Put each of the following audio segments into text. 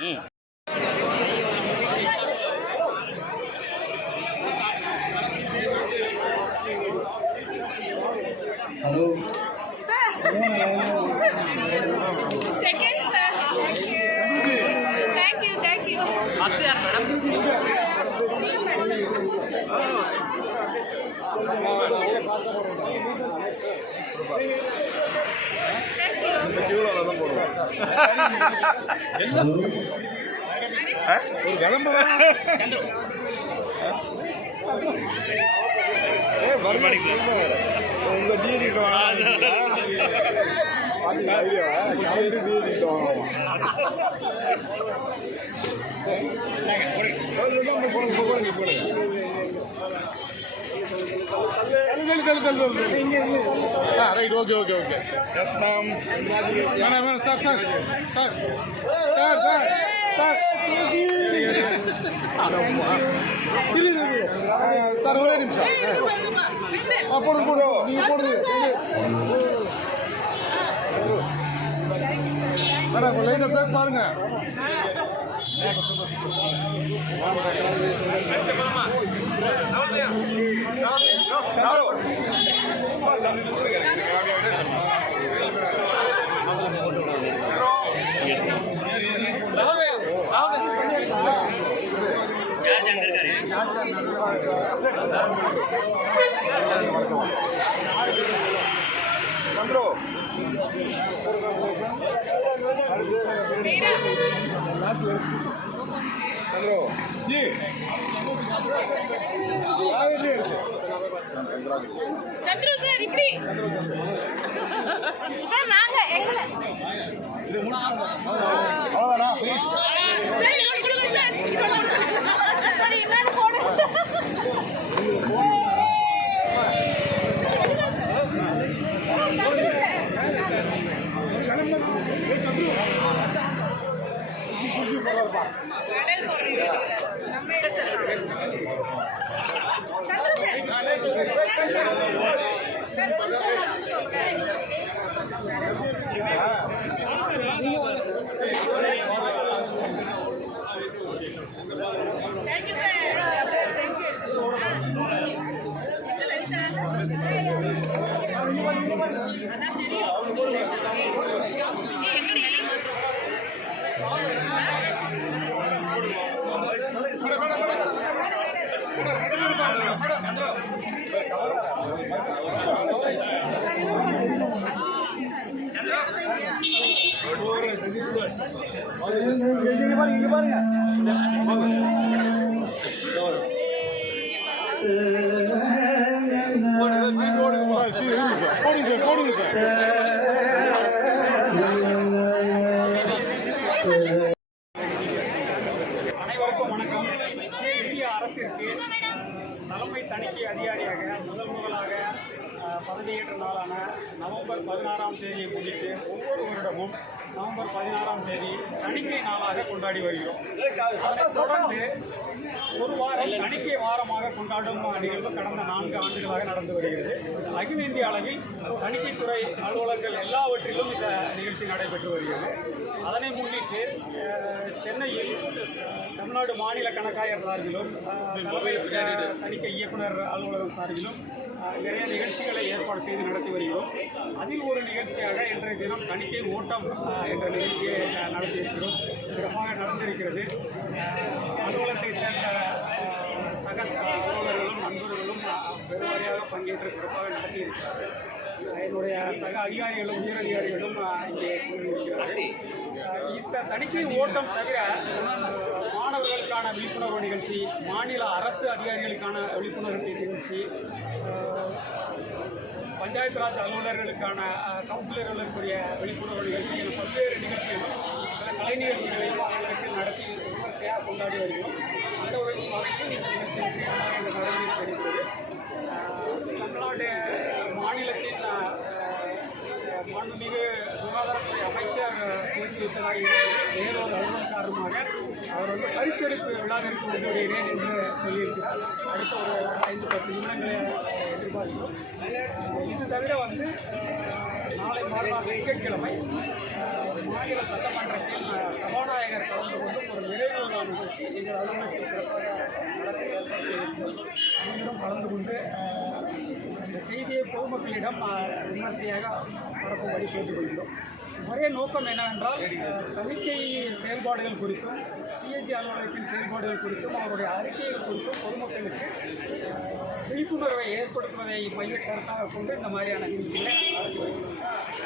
Hello sir. Second sir. Thank you thank you. First யார் madam? ஒரு விளம்பரம் உங்க டிகிரிட்டு right okay okay okay yes ma'am madam sir sir sir sir sir sir sir ஒரே நிமிஷம் போடுங்க போடு நீங்கள் போடுங்க மேடம் லைட்டாக பேச பாருங்க சந்திரு சார் இப்படி சார் நாங்க எங்களை சார் சார் என்னன்னு போடுங்க அனைவருக்கும் வணக்கம். இந்திய அரசிற்கு தலைமை தணிக்கை அதிகாரியாக முதலாக பதவியேற்ற நாளான நவம்பர் 16ஆம் தேதியை முன்னிட்டு ஒவ்வொரு வருடமும் நவம்பர் 16ஆம் தேதி தணிக்கை நாளாக கொண்டாடி வருகிறோம். அதைத் தொடர்ந்து ஒரு வாரம் தணிக்கை வாரமாக கொண்டாடும் நிகழ்வு கடந்த 4 ஆண்டுகளாக நடந்து வருகிறது. அகில இந்திய அளவில் தணிக்கைத்துறை அலுவலர்கள் எல்லாவற்றிலும் இந்த நிகழ்ச்சி நடைபெற்று வருகிறது. அதனை முன்னிட்டு சென்னையில் தமிழ்நாடு மாநில கணக்காயர் சார்பிலும் தணிக்கை இயக்குனர் அலுவலகம் சார்பிலும் நிறைய நிகழ்ச்சிகளை ஏற்பாடு செய்து நடத்தி வருகிறோம். அதில் ஒரு நிகழ்ச்சியாக இன்றைய தினம் தணிக்கை ஓட்டம் என்ற நிகழ்ச்சியை நடத்தியிருக்கிறோம். சிறப்பாக நடந்திருக்கிறது. அலுவலகத்தை சேர்ந்த சக அலுவலர்களும் நண்பர்களும் பெருவாரியாக பங்கேற்று சிறப்பாக நடத்தியிருக்கிறார்கள். என்னுடைய சக அதிகாரிகளும் உயர் அதிகாரிகளும் இங்கே கூறியிருக்கிறார்கள். இந்த தணிக்கை ஓட்டம் தவிர மாணவர்களுக்கான விழிப்புணர்வு நிகழ்ச்சி, மாநில அரசு அதிகாரிகளுக்கான விழிப்புணர்வு நிகழ்ச்சி, பஞ்சாயத்து ராஜ் அலுவலர்களுக்கான கவுன்சிலர்களுக்குரிய விழிப்புணர்வு நிகழ்ச்சி என பல்வேறு நிகழ்ச்சிகளும் சில கலை நிகழ்ச்சிகளையும் மாநிலத்தில் நடத்தி விமர்சையாக கொண்டாடி வருகிறோம். அந்த ஒரு வகையில் இந்த நிகழ்ச்சி நடந்திருக்கிறது. தமிழ்நாடு மாநிலத்தின் மாண்புமிகு சுகாதாரத்துறை அமைச்சர் தோற்றுவித்ததாக வேறொரு அலுவலகம் காரணமாக அவர் பரிசளிப்பு விழாவிற்கு வந்து வருகிறேன் என்று சொல்லியிருக்கிறார். அடுத்த ஒரு 5-10 நிமிடங்களை எதிர்பார்க்கிறோம். இது தவிர நாளை மறுநாள் திங்கட்கிழமை மாநில சட்டமன்றத்தில் சபாநாயகர் கலந்து கொண்டு நிகழ்ச்சி எங்கள் அலுவலகத்தில் சிறப்பாக நடத்த ஏற்பாடு செய்திருக்கிறோம். அனைவரும் கலந்து கொண்டு இந்த செய்தியை பொதுமக்களிடம் விமர்சையாக பரப்பும்படி கேட்டுக்கொள்கிறோம். ஒரே நோக்கம் என்னவென்றால் தணிக்கை செயல்பாடுகள் குறித்தும் சிஏஜி அலுவலகத்தின் செயல்பாடுகள் குறித்தும் அவருடைய அறிக்கைகள் குறித்தும் பொதுமக்களுக்கு விழிப்புணர்வை ஏற்படுத்துவதை மைய கருத்தாக கொண்டு இந்த மாதிரியான நிகழ்ச்சிகளை நடத்தி வருகிறோம்.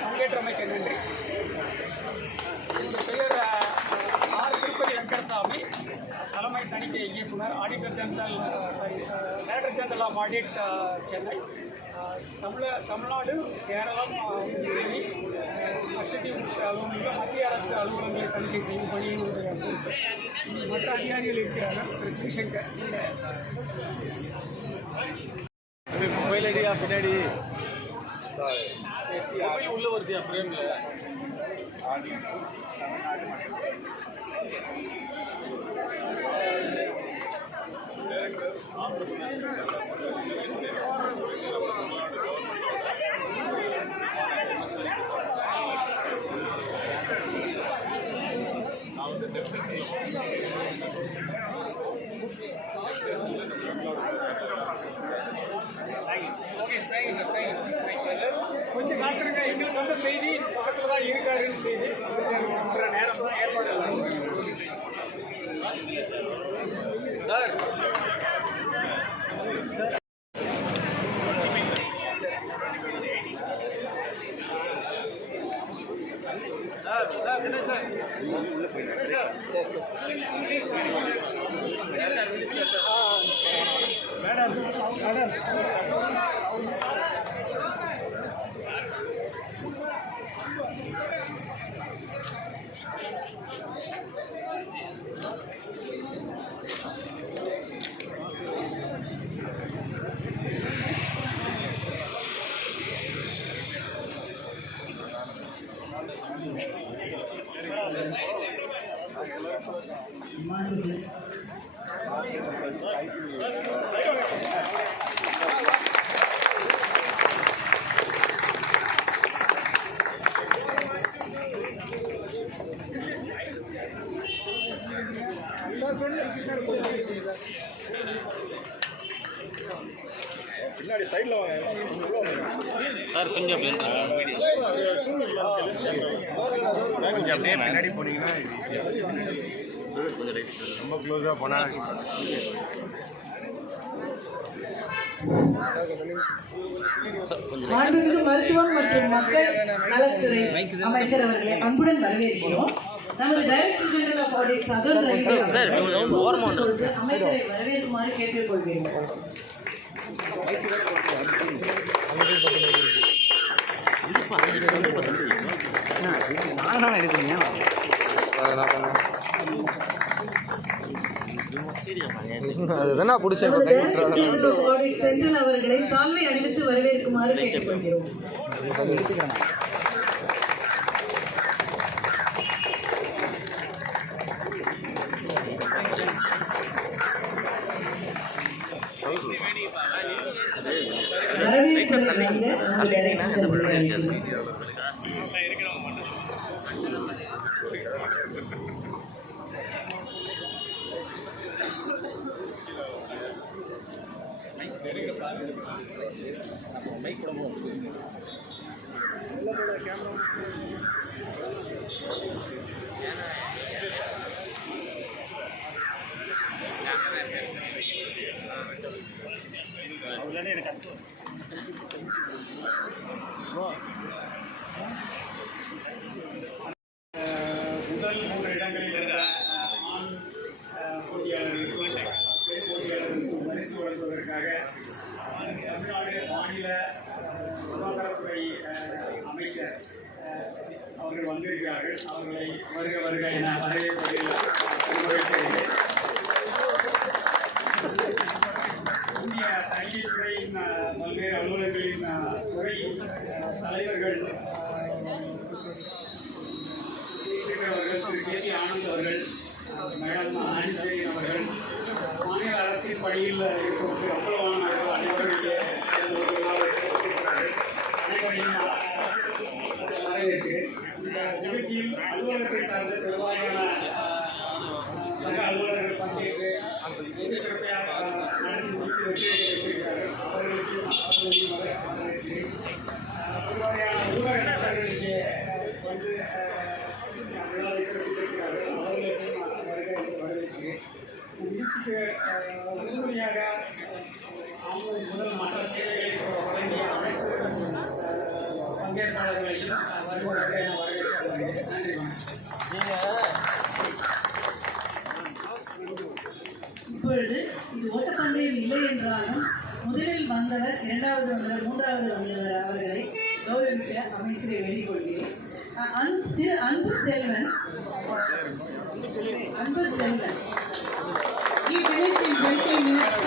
பங்கேற்றமைக்கு நன்றி. என்னுடைய பெயர் ஆர். திருப்பதி வெங்கடசாமி, தலைமை தணிக்கை இயக்குனர், auditor general director general of audit Chennai. Tamil Nadu, Keralam, Puducherry, Lakshadweep அலுவலகங்கள், மத்திய அரசு அலுவலகங்களை தணிக்கை செய்யும் பணியினுடைய பொறுப்பு. மற்ற அதிகாரிகள் இருக்கிறார்கள். திரு சிவசங்கர் மொபைல் ஐடியா பின்னாடி உள்ள வருதியா ஃப்ரேம்ல கொஞ்சம் காத்துருங்க. எங்களுக்கு வந்த செய்தி பக்கத்தில் தான் இருக்காருன்னு செய்தி. நேரம் தான் ஏற்பாடு சார். பின்னாடி சைடில் வாங்க சார். கொஞ்சம் கொஞ்சம் அப்படியே பின்னாடி போனீங்கன்னா ரொம்ப க்ளோஸாக போனால் மாண்புமிகு மருத்துவம் மற்றும் மக்கள் நலத்துறை அமைச்சர் அவர்களை அன்புடன் வரவேற்கிறோம். நமது டைரக்டர் ஜெனரல் ஆஃப் ஆடிட் சதன் அமைச்சரை வரவேற்குமாறு கேட்டுக்கொள்கிறேன். அதுதானே பிடிச்ச செந்தில் அவர்களை சால்வை அணிவித்து வரவேற்குமாறு கேட்டுக்கொள்கிறோம். முதல் 3 இடங்களில் இருந்த ஆண் போட்டியாளர்களுக்கு பெண் போட்டியாளர்களுக்கு பரிசு வழங்குவதற்காக தமிழ்நாடு மாநில சுகாதாரத்துறை அமைச்சர் அவர்கள் வந்திருக்கிறார்கள். அவர்களை வருக வருக என வரவேற்பதில் முன்வைக்கிறேன். இந்திய தணிக்கைத்துறையின் பல்வேறு அலுவலர்களின் துறை தலைவர்கள் அவர்கள், திரு கே.பி. ஆனந்த் அவர்கள், மேடம் ஆனிச்சேரியன் அவர்கள், மாநில அரசின் பணியில் இருக்கும் திரு அம்பலவாணன் அவர்கள் அனைவருடைய அனைவரையும் வரவேற்கிறேன். இந்த நிகழ்ச்சியில் அலுவலகத்தை சார்ந்த பெருவாரியான சக அலுவலர்கள் பங்கேற்று வெகு சிறப்பாக நடத்தி முடித்து வெற்றி பெற்றிருக்கிறார்கள். அவர்களுக்கு வரவேற்கிறேன். பெருவாரியான ஊரக நண்பர்களுக்கு வந்து விழாவை சிறப்பித்திருக்கிறார்கள். அவர்களுக்கும் வரவேற்கிறேன். நிகழ்ச்சிக்கு முழுமையாக முதல் மற்ற சேவைகளை வழங்கிய அனைத்து பங்கேற்பாளர்களையும் வருவதற்கு நான் வரவேற்கிறேன். நன்றி. இப்பொழுது இது ஓட்டப்பந்தயம் இல்லை என்றாலும் முதலில் வந்தவர், இரண்டாவது வந்தவர், மூன்றாவது வந்தவர் அவர்களை கௌரவிக்க அமைச்சரை வேண்டிக் கொள்கிறேன். திரு அன்பு Selvan He finished in 20 minutes.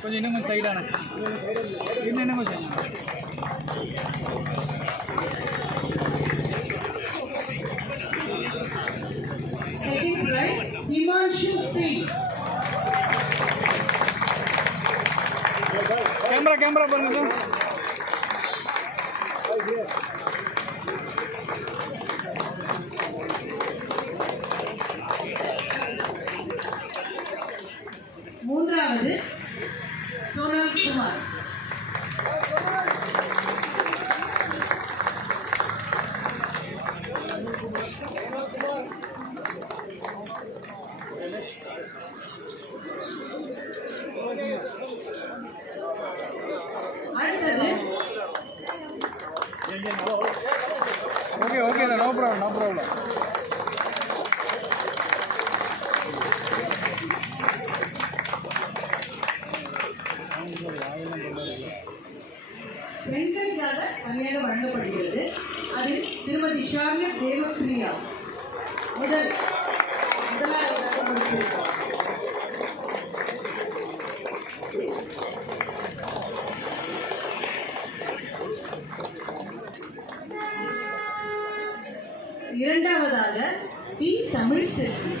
கொஞ்சம் இன்னும் கொஞ்சம் சைடான இன்னும் கொஞ்சம் Second prize, Himanshu Singh. Camera பண்ணுங்க. மூன்றாவது சோனால் குமார். அடுத்தது ஓகே நோ ப்ராப்ளம். பெண்களுக்காக தனியாக வழங்கப்படுகிறது. அதில் திருமதி ஷார்லட் தேவப்பிரியா முதலாவது. இரண்டாவதாக டி தமிழ் செல்வி.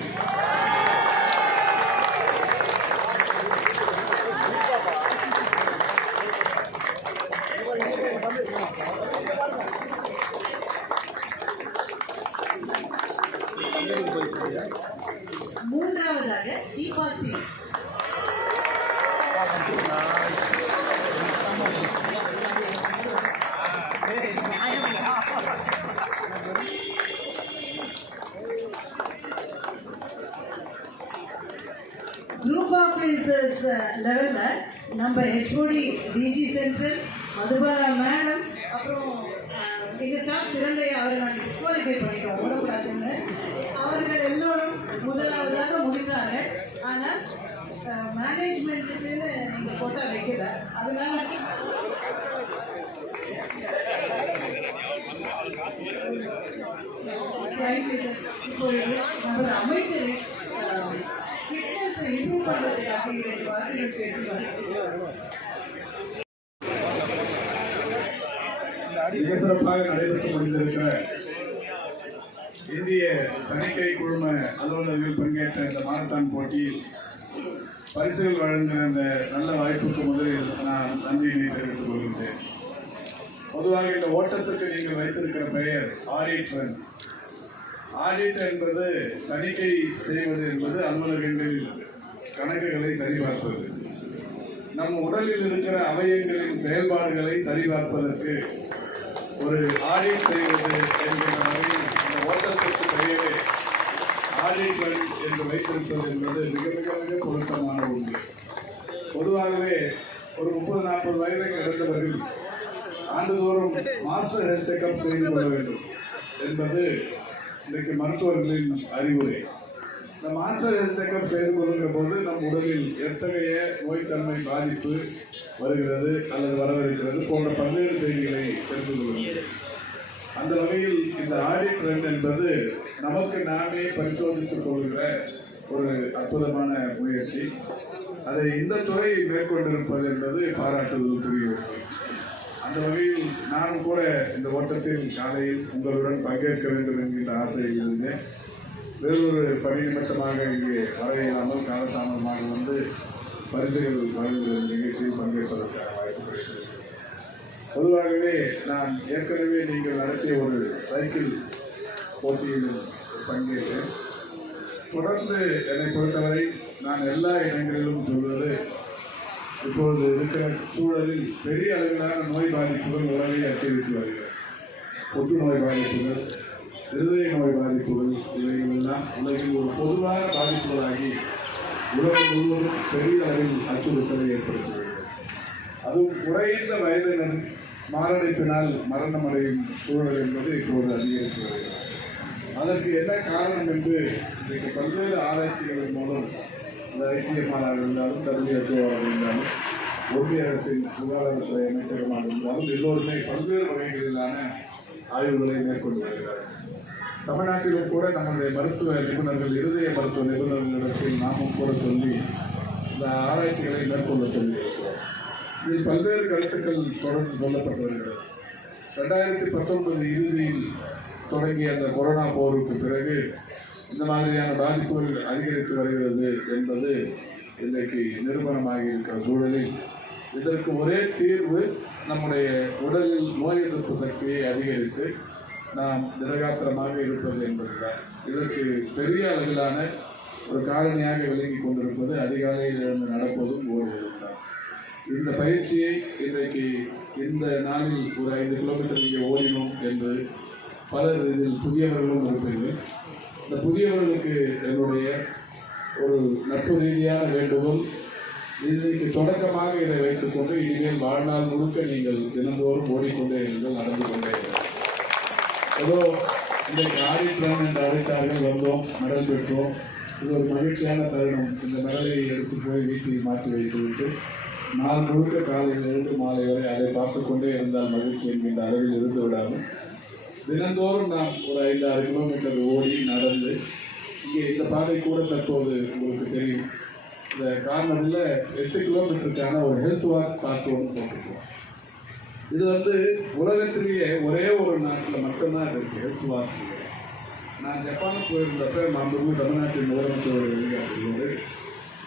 மூன்றாவதாக தீபா சிங். குரூப் ஆஃபீஸர்ஸ் லெவலில் நம்ம ஹெச்ஓடி டிஜி சென்ட்ரல் மதுபாலா மேடம், அப்புறம் எங்கள் ஸ்டாஃப் சிறந்தையா அவரை நாங்கள் டிஸ்குவாலிஃபை பண்ணிட்டோம் ஓடக்கூடாதுன்னு. அவர்கள் எல்லோரும் முதலாவதாக முடித்தார்கள். ஆனால் மேனேஜ்மெண்ட்டுக்குன்னு நீங்கள் கோட்டா வைக்கல. அதனால இப்பொழுது நமது அமைச்சரை ஃபிட்னஸை இம்ப்ரூவ் பண்ணுறதுக்காக 2 வார்த்தைகள் பேசுவார். மிக சிறப்பாக நடைபெற்று முடிந்திருக்கிற இந்திய தணிக்கை குழும அலுவலர்கள் பங்கேற்ற இந்த மாரத்தான் போட்டியில் பரிசுகள் வழங்குகிற இந்த நல்ல வாய்ப்புக்கு முதலில் நான் நன்றியினை தெரிவித்துக் கொள்கின்றேன். பொதுவாக இந்த ஓட்டத்துக்கு நீங்கள் வைத்திருக்கிற பெயர் ஆடிட் ரன். ஆடிட் என்பது தணிக்கை செய்வது என்பது அலுவலகங்களில் கணக்குகளை சரிபார்ப்பது. நம் உடலில் இருக்கிற அவயங்களின் செயல்பாடுகளை சரிபார்ப்பதற்கு ஒரு ஆடிட் செய்வது என்கிற வகையில் இந்த ஓட்டத்திற்கு பெயரே ஆடிட் ரன் என்று வைத்திருப்பது என்பது மிக மிக மிக பொருத்தமான ஒன்று. பொதுவாகவே ஒரு 30-40 வயதை கடந்தவர்கள் ஆண்டுதோறும் மாஸ்டர் ஹெல்த் செக்அப் செய்து கொள்ள வேண்டும் என்பது இன்றைக்கு மருத்துவர்களின் அறிவுரை. இந்த மாஸ்டர் ஹெல்த் செக்அப் செய்து கொள்கிற போது நம் உடலில் எத்தகைய நோய்த்தன்மை பாதிப்பு வருகிறது அல்லது வரவிருக்கிறது போன்ற பல்வேறு செய்திகளை தெரிந்து கொள்கிறது. அந்த வகையில் இந்த ஆடிட் ரன் என்பது நமக்கு நாமே பரிசோதித்துக் கொள்கிற ஒரு அற்புதமான முயற்சி. அதை இந்த துறை மேற்கொண்டிருப்பது என்பது பாராட்டுதலுக்குரிய. அந்த வகையில் நானும் கூட இந்த ஓட்டத்தில் காலையில் உங்களுடன் பங்கேற்க வேண்டும் என்கின்ற ஆசையில் இருந்தேன். வேறொரு பணி நிமித்தமாக இங்கே வர இல்லாமல் காலதாமதமாக வந்து பரிசுகள் வழங்குகிற நிகழ்ச்சியில் பங்கேற்பதற்கான வாய்ப்பு நான் ஏற்கனவே நீங்கள் நடத்திய ஒரு சைக்கிள் போட்டியில் பங்கேற்றேன். தொடர்ந்து என்னை பொறுத்தவரை நான் எல்லா இடங்களிலும் சொல்வது, இப்பொழுது இருக்கிற சூழலில் பெரிய அளவிலான நோய் பாதிப்புகள் உலகை அச்சுறுத்தி வருகிறது. புற்றுநோய் பாதிப்புகள், இருதய நோய் பாதிப்புகள், இவைகளெல்லாம் உலகில் ஒரு பொதுவான பாதிப்புகளாகி உலகம் முழுவதும் பெரிய அளவில் அச்சுறுத்தலை ஏற்படுத்துகிறது. அதுவும் குறைந்த வயதினர் மாரடைப்பினால் மரணம் அடையும் சூழல் என்பது இப்போது அதிகரித்து வருகிறது. அதற்கு என்ன காரணம் என்று இன்றைக்கு பல்வேறு ஆராய்ச்சிகளின் மூலம் இந்த ஐசிஎம்ஆராக இருந்தாலும், WHO இருந்தாலும், ஒன்றிய அரசின் சுகாதாரத்துறை அமைச்சகமாக இருந்தாலும் எல்லோருமே பல்வேறு வகைகளிலான ஆய்வுகளை மேற்கொண்டு வருகிறார்கள். தமிழ்நாட்டிலும் கூட நம்முடைய மருத்துவ நிபுணர்கள், இருதய மருத்துவ நிபுணர்களிடத்தில் நாமும் கூட சொல்லி இந்த ஆராய்ச்சிகளை மேற்கொள்ள சொல்லியிருக்கிறோம். இதில் பல்வேறு கருத்துக்கள் தொடர்ந்து சொல்லப்பட்டு வருகிறது. 2019 இறுதியில் தொடங்கிய அந்த கொரோனா போருக்கு பிறகு இந்த மாதிரியான பாதிப்புகள் அதிகரித்து வருகிறது என்பது இன்றைக்கு நிரூபணமாகி இருக்கிற சூழலில் இதற்கு ஒரே தீர்வு நம்முடைய உடலில் நோய் எதிர்ப்பு சக்தியை அதிகரித்து நாம் திடகாத்திரமாக இருப்பது என்பதுதான். இதற்கு பெரிய அளவிலான ஒரு காரணியாக விளங்கி கொண்டிருப்பது அதிகாலையில் எழுந்து நடப்பதும் ஓடுவதும் தான். இந்த பயிற்சியை இன்றைக்கு இந்த நாளில் ஒரு 5 கிலோமீட்டர் இங்கே ஓடினோம் என்று பலர் இதில் புதியவர்களும் இருப்பீர்கள். இந்த புதியவர்களுக்கு என்னுடைய ஒரு நட்பு ரீதியான வேண்டுகோள், இதற்கு தொடக்கமாக இதை வைத்துக்கொண்டு இனிமேல் வாழ்நாள் முழுக்க நீங்கள் தினந்தோறும் ஓடிக்கொண்டே இருங்கள், நடந்து கொண்டே இருங்கள். ஏதோ இன்றைக்கு ஆடிட்டோம் என்று அழைத்தார்கள், வந்தோம், மெடல் பெற்றோம், இது ஒரு மகிழ்ச்சியான தருணம். இந்த மெடலை எடுத்து போய் வீட்டில் மாற்றி வைத்துவிட்டு நாள் முழுக்க காலையில் எழுந்து மாலை வரை அதை பார்த்து கொண்டே இருந்தால் மகிழ்ச்சி என்கின்ற அளவில் இருந்து விடாமல் தினந்தோறும் நாம் ஒரு 5-6 கிலோமீட்டர் ஓடி நடந்து, இங்கே இந்த பாதை கூட தற்போது உங்களுக்கு தெரியும், இந்த கார்னரில் 8 கிலோமீட்டருக்கான ஒரு ஹெல்த் வாக் பார்க் ஒன்று போட்டிருக்கோம். இது உலகத்திலேயே ஒரே ஒரு நாட்டில் மட்டும்தான் இருக்குது ஹெல்த் வாக். நான் ஜப்பானுக்கு போயிருந்தப்ப மாண்புமிகு தமிழ்நாட்டின் முதலமைச்சர் வெளியாடும்போது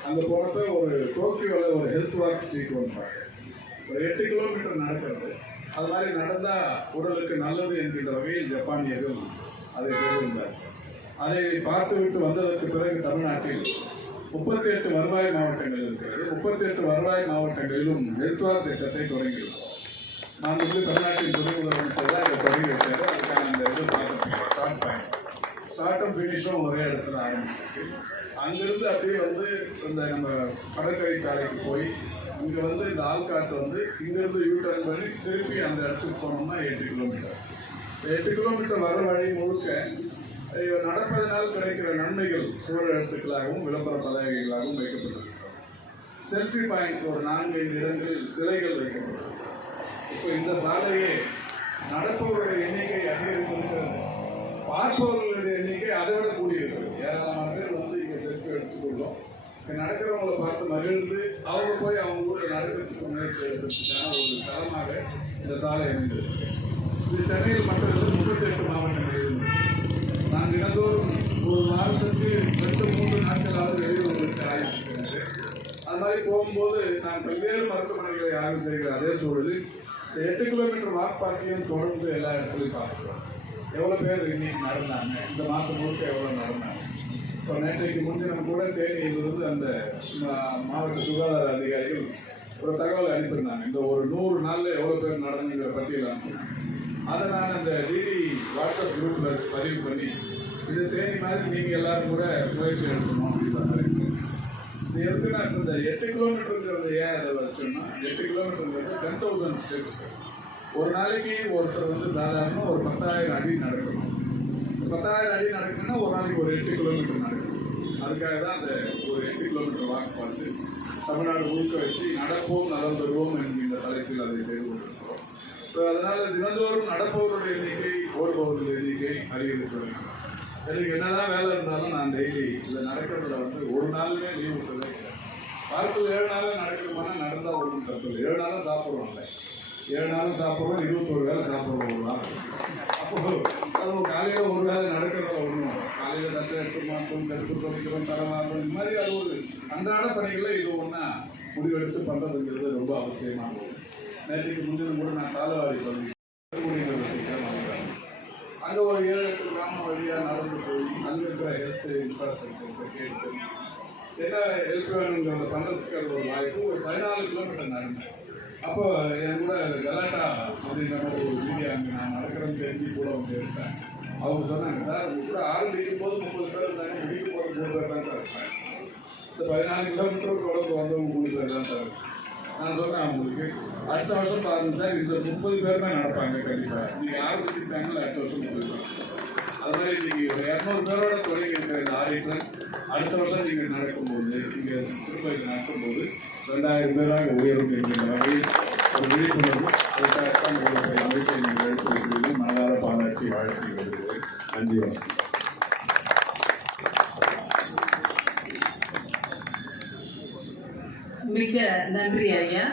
அங்கே போனப்போ ஒரு டோக்கியோவில் ஒரு ஹெல்த் வாக் ஸ்ட்ரீட் ஒன்று பார்த்தேன். ஒரு 8 கிலோமீட்டர் நடக்கிறது. அது மாதிரி நடந்தால் உடலுக்கு நல்லது என்கின்ற வகையில் ஜப்பானியர்கள் அதை செய்திருந்தார். அதை பார்த்துவிட்டு வந்ததற்கு பிறகு தமிழ்நாட்டில் 38 வருவாய் மாவட்டங்கள் இருக்கிறது. 38 வருவாய் மாவட்டங்களிலும் ஹெல்த் வாக் திட்டத்தை தொடங்கியிருக்கோம். நான் தமிழ்நாட்டின் துணை முதலமைச்சர் தான் இதை தொடங்கி வச்சாரு. அதுக்கான அந்த இது பார்த்துருக்கேன். ஸ்டார்ட்அப் ஃபினிஷும் ஒரே இடத்துல ஆரம்பிச்சிருக்கு. அங்கிருந்து அப்படியே இந்த நம்ம கடற்கரை சாலைக்கு போய் இங்கே இந்த ஆள்காட்டு இங்கேருந்து யூட்டர்ன் பண்ணி திருப்பி அந்த இடத்துக்கு போனோம்னா 8 கிலோமீட்டர். 8 கிலோமீட்டர் வர வழி முழுக்க நடப்பதனால் கிடைக்கிற நன்மைகள் சூழல் எழுத்துக்களாகவும் விளம்பர பலகைகளாகவும் வைக்கப்பட்டிருக்கிறோம். செல்ஃபி பாயிண்ட்ஸ் ஒரு 4-5 இடங்களில் சிலைகள் வைக்கப்பட்டிருக்கிறது. இப்போ இந்த சாலையே நடப்பவர்களுடைய எண்ணிக்கை அதிகரித்திருக்கிறது, பார்ப்பவர்களுடைய எண்ணிக்கை அதை விட கூடியிருக்கிறது. ஏராளமான பேர் இங்கே செல்ஃபி எடுத்துக்கொள்ளும். நடக்கிறவங்களை பார்த்து மகிழ்ந்து அவங்க போய் அவங்க ஊரில் நடக்கிறதுக்கு முயற்சி எடுக்கிறதுக்கான ஒரு தளமாக இந்த சாலை அமைந்திருக்கு. இது சென்னையில் மட்டும் 38 மாவட்டங்கள் இருந்தது. நான் தினந்தோறும் ஒரு வாரத்துக்கு 2-3 நாட்களாவது வெளியூர்களுக்கு ஆய்வு செய்கிறேன். அது மாதிரி போகும்போது நான் பல்வேறு மருத்துவமனைகளை ஆய்வு செய்கிற அதே சூழலில் 8 கிலோமீட்டர் வாக் பார்க்கையும் தொடர்ந்து எல்லா இடத்துலையும் பார்க்குறோம். எவ்வளோ பேர் இன்னைக்கு நடந்தாங்க, இந்த மாதம் முழுக்க எவ்வளோ நடந்தாங்க. இப்போ நேற்றைக்கு முன்தினம் கூட தேனியிலிருந்து அந்த மாவட்ட சுகாதார அதிகாரிகள் ஒரு தகவல் அனுப்பியிருந்தாங்க. இந்த ஒரு 100 நாளில் எவ்வளோ பேர் நடந்துங்கிற பட்டியல் அனுப்பினாங்க. அதை நான் அந்த டிடி வாட்ஸ்அப் குரூப்பில் பதிவு பண்ணி இது தேனி மாதிரி நீங்கள் எல்லாரும் கூட முயற்சி எடுக்கணும் அப்படின்ற மாதிரி இது எதுக்கு நான் இந்த 8 கிலோமீட்டருங்கிறது ஏன் அதை வச்சோம்னா 8 கிலோமீட்டருங்கிறது 10,000 ஸ்டெப்ஸ். ஒரு நாளைக்கு ஒருத்தர் சாதாரண ஒரு 10,000 அடி நடக்கணும். 10,000 அடி நடக்கணும்னா ஒரு நாளைக்கு ஒரு 8 கிலோமீட்டர் நடக்கணும். அதுக்காக தான் அந்த ஒரு 8 கிலோமீட்டர் வாக் பார்த்து தமிழ்நாடு முழுக்க வச்சு நடப்போம் நலம் பெறுவோம் என்கின்ற தலைப்பில் அதை செய்து கொண்டிருக்கிறோம். ஸோ அதனால் தினந்தோறும் நடப்பவர்களுடைய எண்ணிக்கை, ஓடுபவர்களுடைய எண்ணிக்கை அதிகரித்து வருகிறது. எனக்கு என்னதான் வேலை இருந்தாலும் நான் டெய்லி இதில் நடக்கிறதுல ஒரு நாளுமே லீவ் விட்டுறதே கிடையாது. வாரத்தில் 7 நாளும் நடக்கிறோம்னா நடந்தால் ஒன்றும் தப்பு இல்லை. 7 நாளும் சாப்பிட்றோம்ல, 7 நாளும் சாப்பிட்றோம், 21 வேலை சாப்பிட்றோம் ஒரு நாள். அப்போது அது காலையில் ஒரு வேலை நடக்கிறதுல ஒன்றும் காலையில் தட்டை எடுத்து மாற்றோம், கருத்து துவைக்கிறோம், தரமாகும், இந்த மாதிரி அது ஒரு அன்றாட பணிகளில் இது ஒன்றா முடிவெடுத்து பண்ணுறதுங்கிறது ரொம்ப அவசியமாகும். நேற்றுக்கு முன்தினம் கூட நான் காலவாரி பண்ணி அங்கே ஒரு 7-8 கிராமம் வழியாக நடந்து போய் அங்கே இருக்கிற ஹெல்த் இன்ஃப்ராஸ்ட்ரக்சர்ஸை கேட்டு என்ன ஹெல்ப் வேணுங்கிறத பண்ணுறதுக்கு அது ஒரு வாய்ப்பு. ஒரு 14 கிலோமீட்டர் நடந்தேன். அப்போ என் கூட கலாட்டா அப்படின்ற மாதிரி ஒரு மீடியா அங்கே நான் நடக்கிறேன்னு தெரிஞ்சு கூட அவங்க இருப்பேன். அவங்க சொன்னாங்க, சார் உங்க கூட ஆரம்பிக்கும் போது 30 பேர் இருந்தாங்க, முடிக்கும் போது 3 பேர் தான் சார் இருப்பேன். இந்த 14 கிலோமீட்டர் தொடர்ந்து வந்தவங்க 3 பேர் தான் சார். நான் சொல்கிறேன் அவங்களுக்கு, அடுத்த வருஷம் பாருங்க சார், இந்த 30 பேர் தான் நடப்பாங்க கண்டிப்பாக. நீங்கள் ஆரம்பிச்சிருக்காங்களா அடுத்த வருஷம் 30 பேர். அது மாதிரி நீங்கள் 200 பேரோட தொடங்கி இருக்கிற இந்த ஆடிட்டர் அடுத்த வருஷம் நீங்கள் நடக்கும்போது, நீங்கள் திருப்பதியில் நடக்கும்போது 2000 பேராக உயரும் என்கின்ற வகையில் ஒரு விழிப்புணர்வு அதுக்காகத்தான் உங்களுடைய அமைப்பை நீங்கள் எடுத்து வைக்கிறீர்கள். மனதார பாராட்டி வாழ்த்தி வருகிறேன். நன்றி. மிக்க நன்றி ஐயா.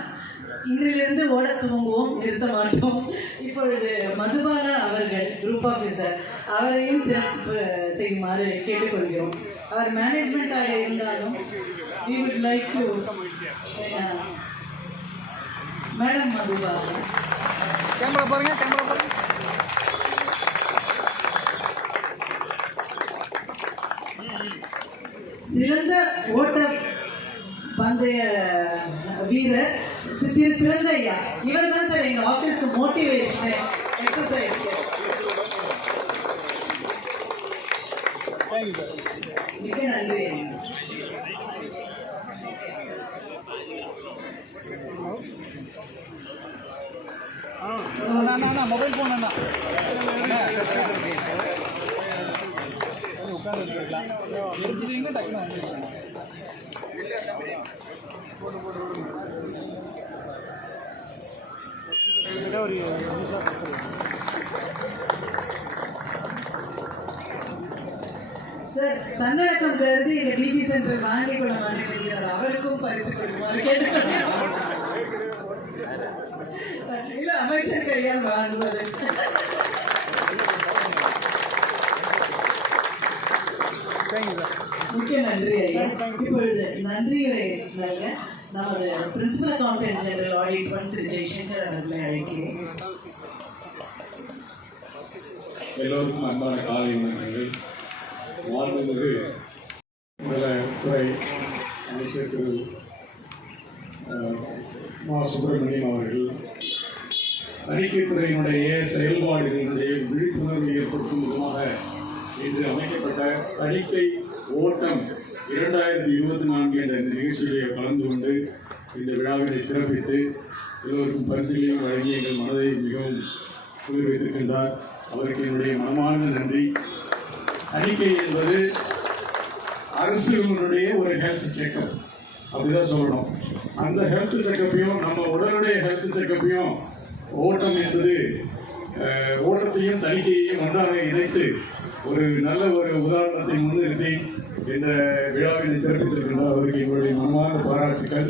இன்றிலிருந்து ஓட துவங்குவோம், நிறுத்த மாட்டோம். இப்பொழுது மதுபாலா அவர்கள் குரூப் ஆஃபீஸர் அவரையும் சிறப்பு செய்யுமாறு கேட்டுக்கொள்கிறோம். அவர் மேனேஜ்மெண்ட்டாக இருந்தாலும் we would like to madam Madhubala. Camera பாருங்க, கேமரா பாருங்க. சிறந்த ஓட்ட பந்தய வீரர் சிறந்த ஐயா. இவர் தான் சார் எங்க ஆபீஸ்க்கு மோட்டிவேஷன் எக்ஸசைஸ். மிக நன்றி. மொபைல் போன் அண்ணா உட்காந்து எடுத்துட்டீங்கன்னா டக்குன்னு வந்துருக்கேன். ஒரு சார் தன்னடக்கம் கருதி எங்க டிஜி சென்டர் வாங்கி கொள்ள மாட்டேங்கிறார். அவருக்கும் பரிசு கொடுக்குமாறு கேட்டுக்கொள்கிறேன். இல்ல அமைச்சர் கையால் வாங்குவது. மிக்க நன்றி ஐயா. இப்பொழுது நன்றியுரை சொல்ல நமது principal accountant general audit fund Thiru Jaishankar அவர்களை அழைக்கிறேன். எல்லோருக்கும் அன்பான காலை வணக்கங்கள். மாண்புமிகு துறை அமைச்சர் திரு மா சுப்பிரமணியம் அவர்கள் தணிக்கைத்துறையினுடைய செயல்பாடுகளினுடைய விழிப்புணர்வு ஏற்படுத்தும் விதமாக இன்று அமைக்கப்பட்ட தணிக்கை ஓட்டம் 2024 என்ற இந்த நிகழ்ச்சியிலே கலந்து கொண்டு இந்த விழாவினை சிறப்பித்து எல்லோருக்கும் பரிசுகளையும் வழங்கி எங்கள் மனதை மிகவும் குளிர் வைத்திருக்கின்றார். அவருக்கு என்னுடைய மனமார்ந்த நன்றி. தணிக்கை என்பது அரசுகளுடைய ஒரு ஹெல்த் செக்கப், அப்படிதான் சொல்லணும். அந்த ஹெல்த் செக்கப்பையும் நம்ம உடலுடைய ஹெல்த் செக்கப்பையும் ஓட்டம் என்பது ஓட்டத்தையும் தணிக்கையையும் ஒன்றாக இணைத்து ஒரு நல்ல ஒரு உதாரணத்தை முன்னிறுத்தி இந்த விழாவினை சிறப்பித்திருக்கின்றார். அவருக்கு எங்களுடைய மனமார்ந்த பாராட்டுக்கள்.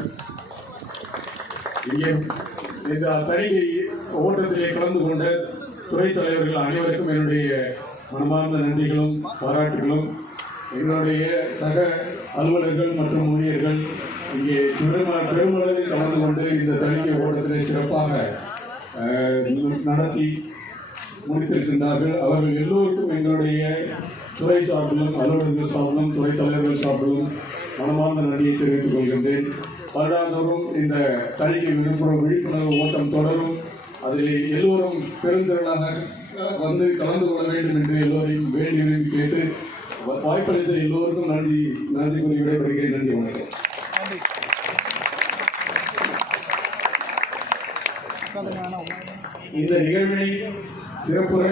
இங்கே இந்த தணிக்கை ஓட்டத்திலே கலந்து கொண்ட துறைத் தலைவர்கள் அனைவருக்கும் என்னுடைய மனமார்ந்த நன்றிகளும் பாராட்டுகளும். எங்களுடைய சக அலுவலர்கள் மற்றும் ஊழியர்கள் இங்கே பெருமளவில் கலந்து கொண்டு இந்த தணிக்கை ஓட்டத்தினை சிறப்பாக நடத்தி முடித்திருக்கின்றார்கள். அவர்கள் எல்லோருக்கும் எங்களுடைய துறை சார்பிலும் அலுவலர்கள் சார்பிலும் துறைத் தலைவர்கள் சார்பிலும் மனமார்ந்த நன்றியை தெரிவித்துக் கொள்கின்றேன். வருடாந்தோறும் இந்த தணிக்கை விழிப்புணர்வு ஓட்டம் தொடரும். அதில் எல்லோரும் பெருந்திரளாக வந்து கலந்து கொள்ள வேண்டும் என்று எல்லோரையும் வேண்டி விரும்பி கேட்டு வாய்ப்பளித்த எல்லோருக்கும் நன்றி கூறி விடைபெறுகிறேன். நன்றி, வணக்கம். இந்த நிகழ்வினை சிறப்புற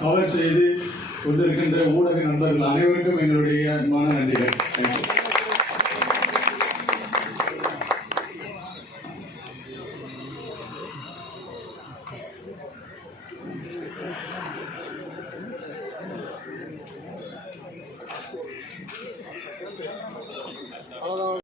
கவர் செய்து கொண்டிருக்கின்ற ஊடக நண்பர்கள் அனைவருக்கும் எங்களுடைய அன்பான நன்றிகள். அவ்வளோதான்.